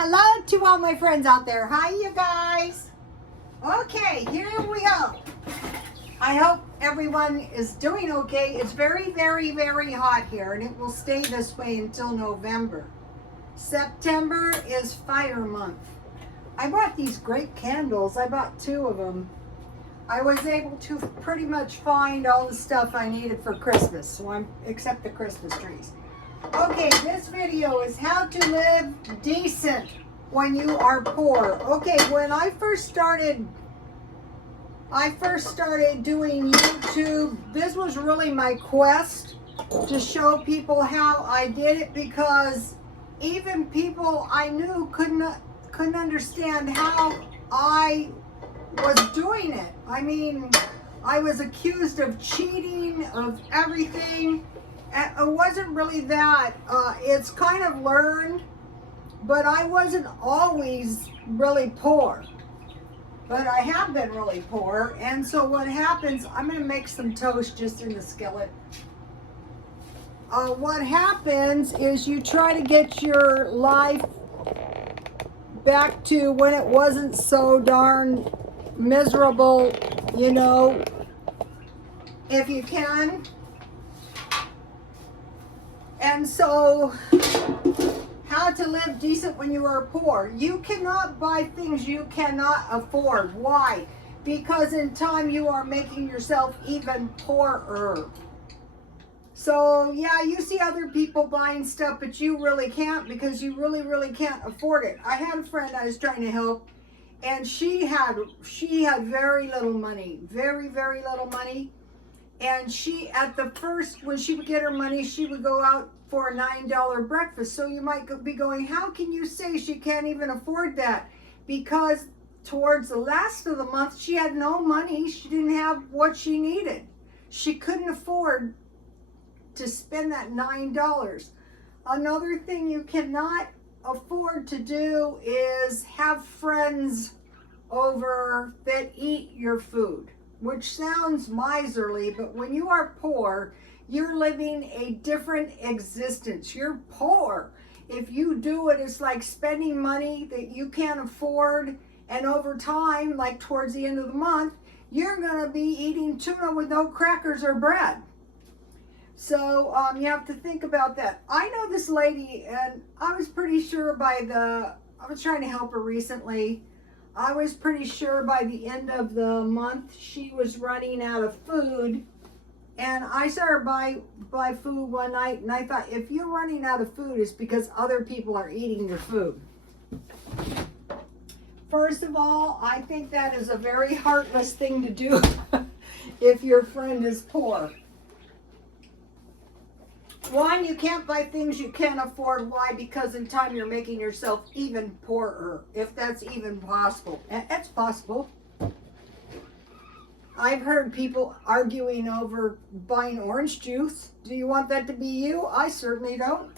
Hello to all my friends out there. Hi, you guys. Okay, here we go. I hope everyone is doing okay. It's very, very, very hot here, and it will stay this way until November. September is fire month. I bought these great candles. I bought 2 of them. I was able to pretty much find all the stuff I needed for Christmas, so except the Christmas trees. Okay, this video is how to live decent when you are poor. Okay, when I first started doing YouTube, this was really my quest to show people how I did it, because even people I knew couldn't understand how I was doing it. I mean, I was accused of cheating, of everything. It wasn't really that. It's kind of learned, but I wasn't always really poor. But I have been really poor, and so what happens, I'm going to make some toast just in the skillet. What happens is you try to get your life back to when it wasn't so darn miserable, you know, if you can. And so, how to live decent when you are poor. You cannot buy things you cannot afford. Why? Because in time you are making yourself even poorer. So yeah, you see other people buying stuff, but you really can't, because you really, really can't afford it. I had a friend I was trying to help, and she had very little money, very, very little money. And she, when she would get her money, she would go out for a $9 breakfast. So you might be going, how can you say she can't even afford that? Because towards the last of the month, she had no money. She didn't have what she needed. She couldn't afford to spend that $9. Another thing you cannot afford to do is have friends over that eat your food, which sounds miserly, but when you are poor, you're living a different existence. You're poor. If you do it, it's like spending money that you can't afford, and over time, like towards the end of the month, you're gonna be eating tuna with no crackers or bread. So you have to think about that. I know this lady, and I was pretty sure I was trying to help her recently. I was pretty sure by the end of the month she was running out of food, and I saw her buy food one night, and I thought, if you're running out of food, it's because other people are eating your food. First of all, I think that is a very heartless thing to do if your friend is poor. One, you can't buy things you can't afford. Why? Because in time you're making yourself even poorer, if that's even possible. It's possible. I've heard people arguing over buying orange juice. Do you want that to be you? I certainly don't.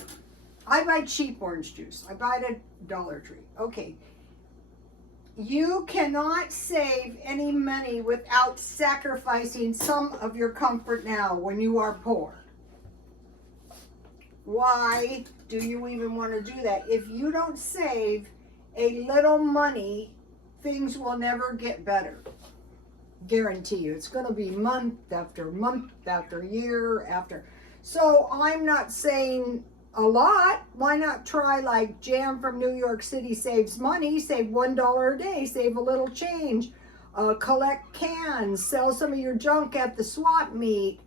I buy cheap orange juice. I buy it at Dollar Tree. Okay. You cannot save any money without sacrificing some of your comfort now when you are poor. Why do you even want to do that? If you don't save a little money, things will never get better. Guarantee you. It's going to be month after month after year after. So I'm not saying a lot. Why not try like Jam from New York City saves money? Save $1 a day. Save a little change. Collect cans. Sell some of your junk at the swap meet.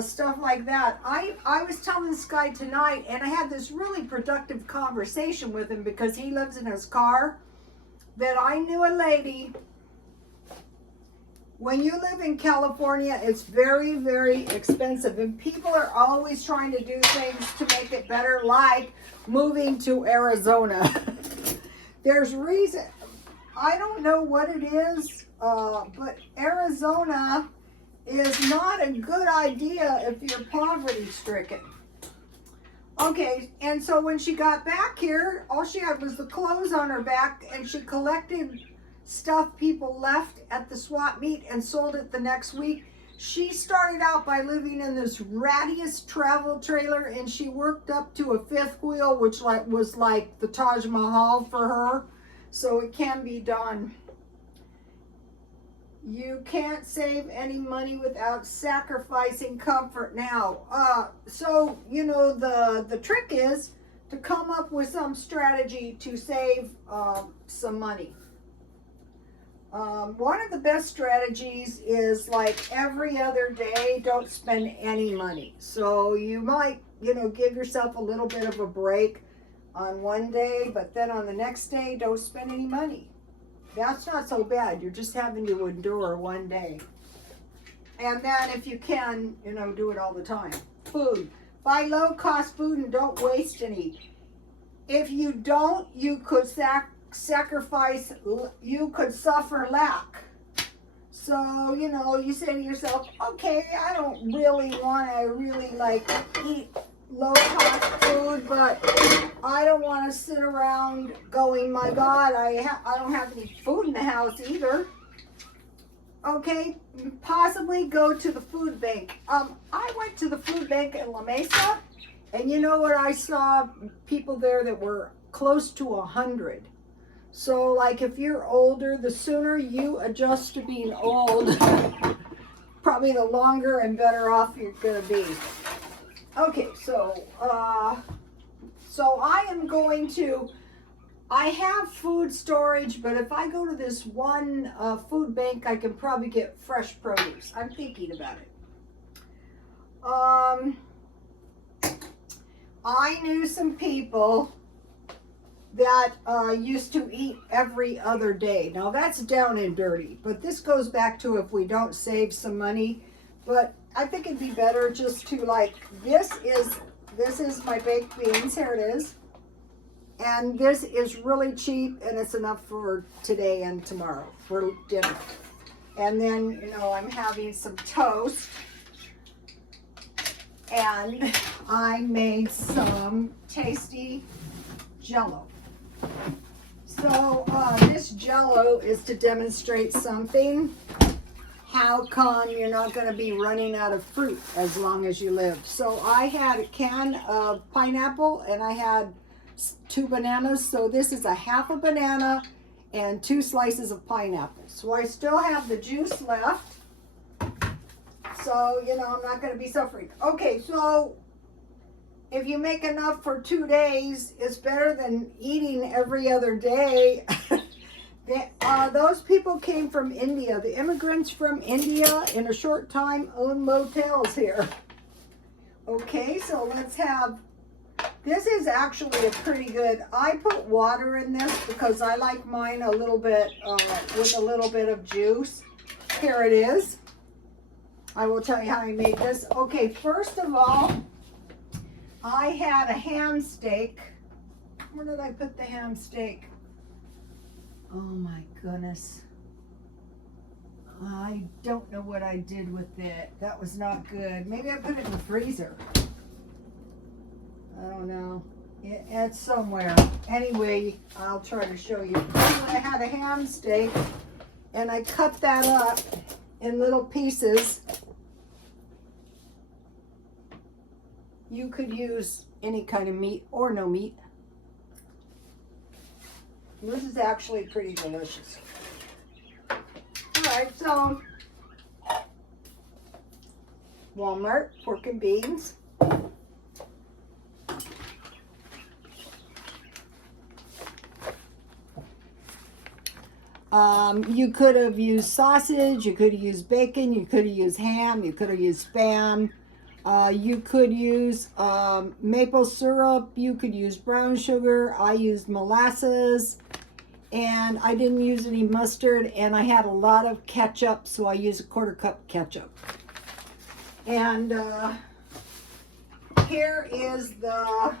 Stuff like that. I was telling this guy tonight, and I had this really productive conversation with him because he lives in his car, that I knew a lady. When you live in California, it's very, very expensive, and people are always trying to do things to make it better, like moving to Arizona. There's reason. I don't know what it is, but Arizona is not a good idea if you're poverty stricken. Okay, and so when she got back here, all she had was the clothes on her back, and she collected stuff people left at the swap meet and sold it the next week. She started out by living in this rattiest travel trailer, and she worked up to a fifth wheel, which was like the Taj Mahal for her. So it can be done. You can't save any money without sacrificing comfort now. So, you know, the trick is to come up with some strategy to save some money. One of the best strategies is like every other day, don't spend any money. So you might, you know, give yourself a little bit of a break on one day, but then on the next day, don't spend any money. That's not so bad. You're just having to endure one day. And then if you can, you know, do it all the time. Food. Buy low-cost food and don't waste any. If you don't, you could sacrifice, you could suffer lack. So, you know, you say to yourself, okay, I don't really want to really like eat low-cost food, but I don't want to sit around going, my God, I don't have any food in the house either. Okay, possibly go to the food bank. I went to the food bank in La Mesa, and you know what? I saw people there that were close to 100. So, like, if you're older, the sooner you adjust to being old, probably the longer and better off you're going to be. Okay, so I am going to, I have food storage, but if I go to this one food bank, I can probably get fresh produce. I'm thinking about it. I knew some people that used to eat every other day. Now that's down and dirty, but this goes back to if we don't save some money. But I think it'd be better just to like, this is my baked beans, here it is. And this is really cheap, and it's enough for today and tomorrow for dinner. And then, you know, I'm having some toast. And I made some tasty Jell-O. So this Jell-O is to demonstrate something. How come you're not going to be running out of fruit as long as you live? So I had a can of pineapple, and I had 2 bananas. So this is a half a banana and 2 slices of pineapple. So I still have the juice left. So, you know, I'm not going to be suffering. Okay, so if you make enough for 2 days, it's better than eating every other day. Those people came from India. The immigrants from India in a short time own motels here. Okay, so let's have, this is actually a pretty good, I put water in this because I like mine a little bit with a little bit of juice. Here it is. I will tell you how I made this. Okay, first of all, I had a ham steak. Where did I put the ham steak? Oh my goodness. I don't know what I did with it. That was not good. Maybe I put it in the freezer. I don't know. It's somewhere. Anyway, I'll try to show you. I had a ham steak, and I cut that up in little pieces. You could use any kind of meat or no meat. This is actually pretty delicious. Alright, so Walmart, pork and beans. You could have used sausage, you could have used bacon, you could have used ham, you could have used Spam. You could use maple syrup, you could use brown sugar. I used molasses, and I didn't use any mustard, and I had a lot of ketchup, so I used a 1/4 cup ketchup. And here is the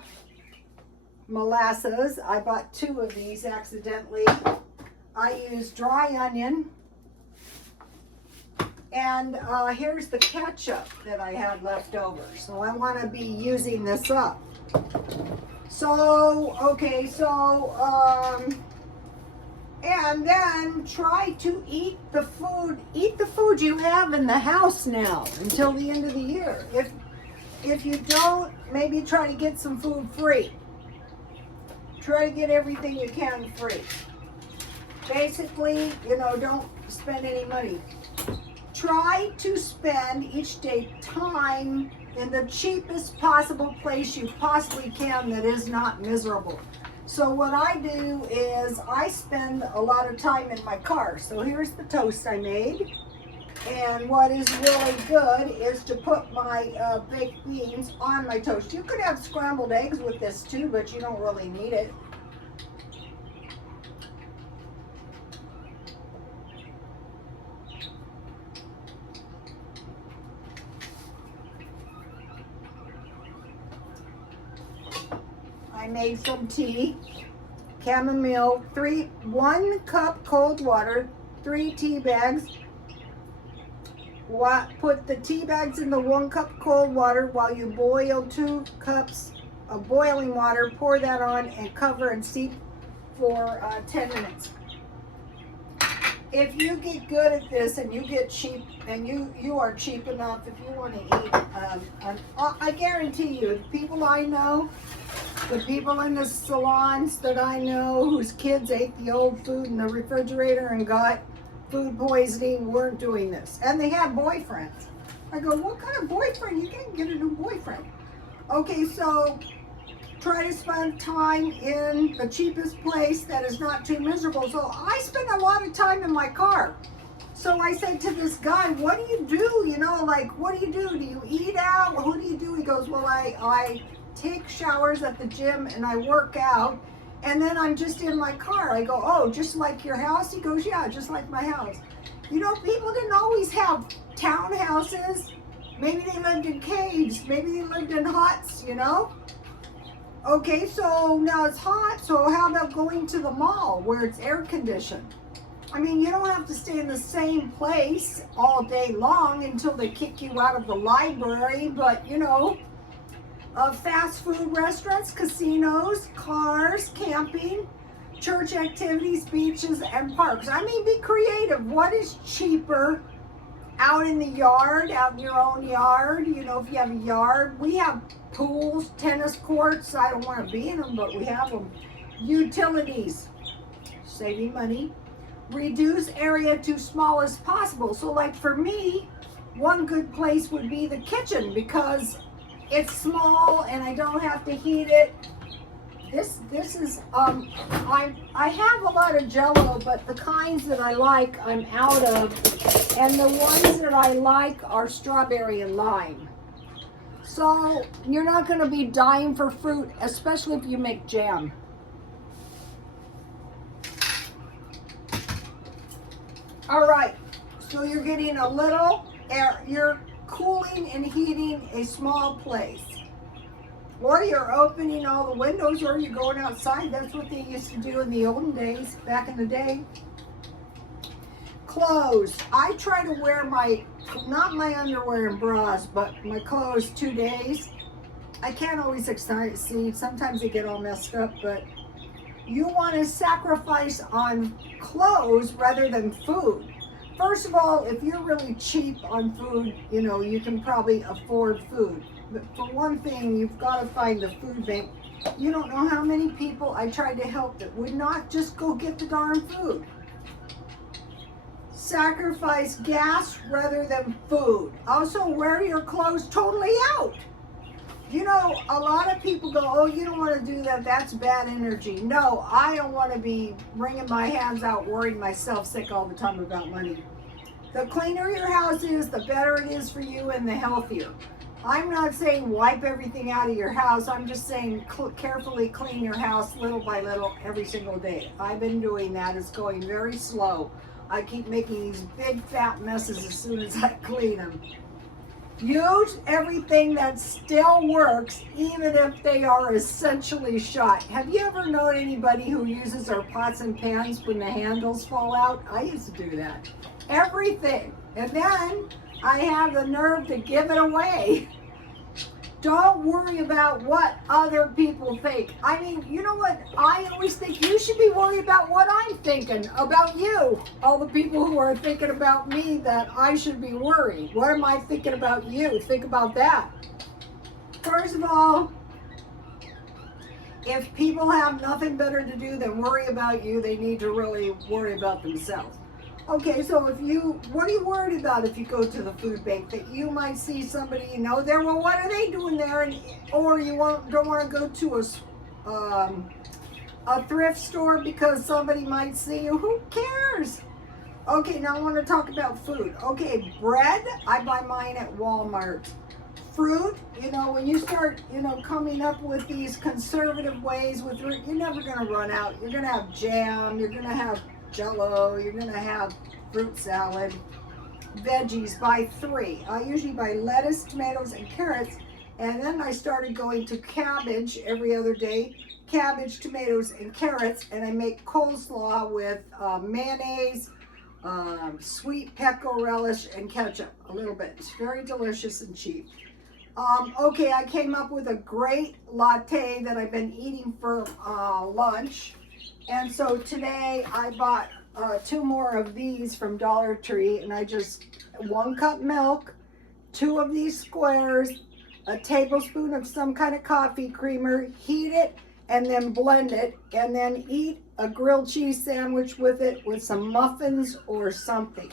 molasses. I bought 2 of these accidentally. I used dry onion. And here's the ketchup that I had left over. So I want to be using this up. So, okay, so And then try to eat the food you have in the house now until the end of the year. If you don't, maybe try to get some food free. Try to get everything you can free. Basically, don't spend any money. Try to spend each day time in the cheapest possible place you possibly can that is not miserable. So what I do is I spend a lot of time in my car. So here's the toast I made. And what is really good is to put my baked beans on my toast. You could have scrambled eggs with this too, but you don't really need it. I made some tea, chamomile, 1 cup cold water, 3 tea bags. Put the tea bags in the 1 cup cold water while you boil 2 cups of boiling water. Pour that on and cover and steep for 10 minutes. If you get good at this and you get cheap, and you are cheap enough, if you want to eat, I guarantee you, the people I know, the people in the salons that I know whose kids ate the old food in the refrigerator and got food poisoning weren't doing this. And they had boyfriends. I go, what kind of boyfriend? You can't get a new boyfriend. Okay, so try to spend time in the cheapest place that is not too miserable. So I spend a lot of time in my car. So I said to this guy, what do you do? What do you do? Do you eat out? Who do you do? He goes, well, I take showers at the gym and I work out. And then I'm just in my car. I go, oh, just like your house? He goes, yeah, just like my house. People didn't always have townhouses. Maybe they lived in caves. Maybe they lived in huts, Okay, so now it's hot, so how about going to the mall where it's air conditioned? I mean, you don't have to stay in the same place all day long until they kick you out of the library, but fast food restaurants, casinos, cars, camping, church activities, beaches, and parks. I mean, be creative. What is cheaper? Out in the yard, out in your own yard, if you have a yard. We have pools, tennis courts. I don't want to be in them, but we have them. Utilities, saving money. Reduce area to small as possible. So like for me, one good place would be the kitchen because it's small and I don't have to heat it. This is, I have a lot of Jell-O, but the kinds that I like, I'm out of. And the ones that I like are strawberry and lime. So you're not going to be dying for fruit, especially if you make jam. All right, so you're getting a little air, you're cooling and heating a small place. Or you're opening all the windows, or you're going outside. That's what they used to do in the olden days, back in the day. Clothes. I try to wear not my underwear and bras, but my clothes 2 days. I can't always succeed. Sometimes they get all messed up, but you want to sacrifice on clothes rather than food. First of all, if you're really cheap on food, you can probably afford food. But for one thing, you've got to find the food bank. You don't know how many people I tried to help that would not just go get the darn food. Sacrifice gas rather than food. Also, wear your clothes totally out. A lot of people go, oh, you don't want to do that. That's bad energy. No, I don't want to be wringing my hands out, worrying myself sick all the time about money. The cleaner your house is, the better it is for you and the healthier. I'm not saying wipe everything out of your house. I'm just saying carefully clean your house little by little every single day. I've been doing that. It's going very slow. I keep making these big fat messes as soon as I clean them. Use everything that still works, even if they are essentially shot. Have you ever known anybody who uses their pots and pans when the handles fall out? I used to do that. Everything. And then I have the nerve to give it away. Don't worry about what other people think. I mean, you know what? I always think you should be worried about what I'm thinking about you. All the people who are thinking about me that I should be worried. What am I thinking about you? Think about that. First of all, if people have nothing better to do than worry about you, they need to really worry about themselves. Okay, so what are you worried about if you go to the food bank? That you might see somebody you know there, well, what are they doing there? Or you don't want to go to a thrift store because somebody might see you. Who cares? Okay, now I want to talk about food. Okay, bread, I buy mine at Walmart. Fruit, when you start, coming up with these conservative ways with fruit, you're never going to run out. You're going to have jam, you're going to have Jello, you're going to have fruit salad. Veggies, buy 3. I usually buy lettuce, tomatoes, and carrots, and then I started going to cabbage every other day. Cabbage, tomatoes, and carrots, and I make coleslaw with mayonnaise, sweet peco relish, and ketchup a little bit. It's very delicious and cheap. Okay, I came up with a great latte that I've been eating for lunch. And so today I bought 2 more of these from Dollar Tree, and 1 cup milk, 2 of these squares, a tablespoon of some kind of coffee creamer, heat it, and then blend it, and then eat a grilled cheese sandwich with it with some muffins or something.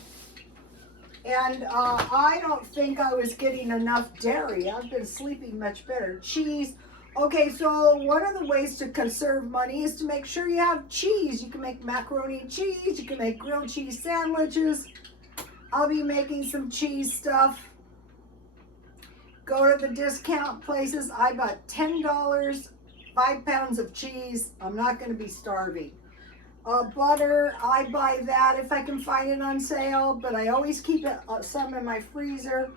And I don't think I was getting enough dairy. I've been sleeping much better. Cheese. Okay, so one of the ways to conserve money is to make sure you have cheese. You can make macaroni and cheese. You can make grilled cheese sandwiches. I'll be making some cheese stuff. Go to the discount places. I bought $10, 5 pounds of cheese. I'm not going to be starving. Butter, I buy that if I can find it on sale, but I always keep some in my freezer.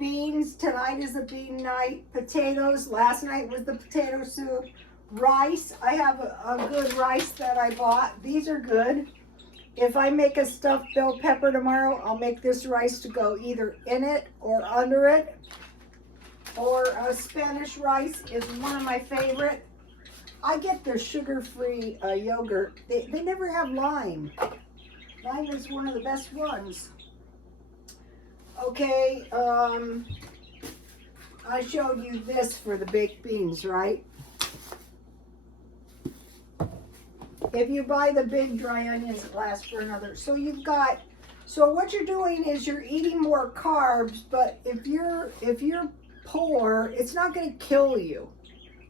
Beans, tonight is a bean night. Potatoes, last night was the potato soup. Rice, I have a good rice that I bought. These are good. If I make a stuffed bell pepper tomorrow, I'll make this rice to go either in it or under it. Or Spanish rice is one of my favorite. I get their sugar-free yogurt. They never have lime. Lime is one of the best ones. Okay, I showed you this for the baked beans, right? If you buy the big dry onions, it lasts for another. So what you're doing is you're eating more carbs, but if you're poor, it's not going to kill you.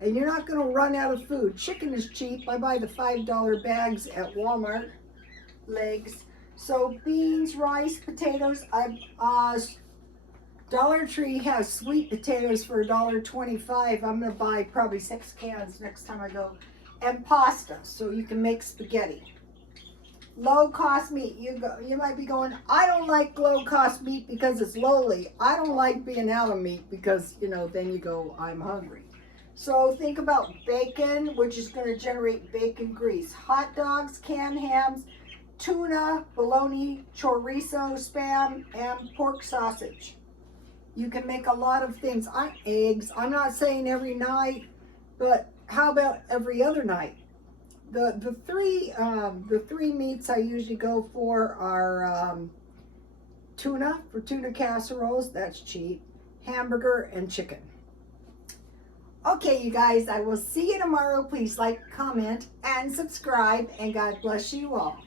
And you're not going to run out of food. Chicken is cheap. I buy the $5 bags at Walmart. Legs. So beans, rice, potatoes. Dollar Tree has sweet potatoes for $1.25. I'm going to buy probably 6 cans next time I go. And pasta, so you can make spaghetti. Low cost meat. You might be going, I don't like low cost meat because it's lowly. I don't like being out of meat because, then you go, I'm hungry. So think about bacon, which is going to generate bacon grease. Hot dogs, canned hams, tuna, bologna, chorizo, spam, and pork sausage. You can make a lot of things. Eggs. I'm not saying every night, but how about every other night? The three meats I usually go for are tuna for tuna casseroles. That's cheap. Hamburger and chicken. Okay, you guys, I will see you tomorrow. Please like, comment, and subscribe, and God bless you all.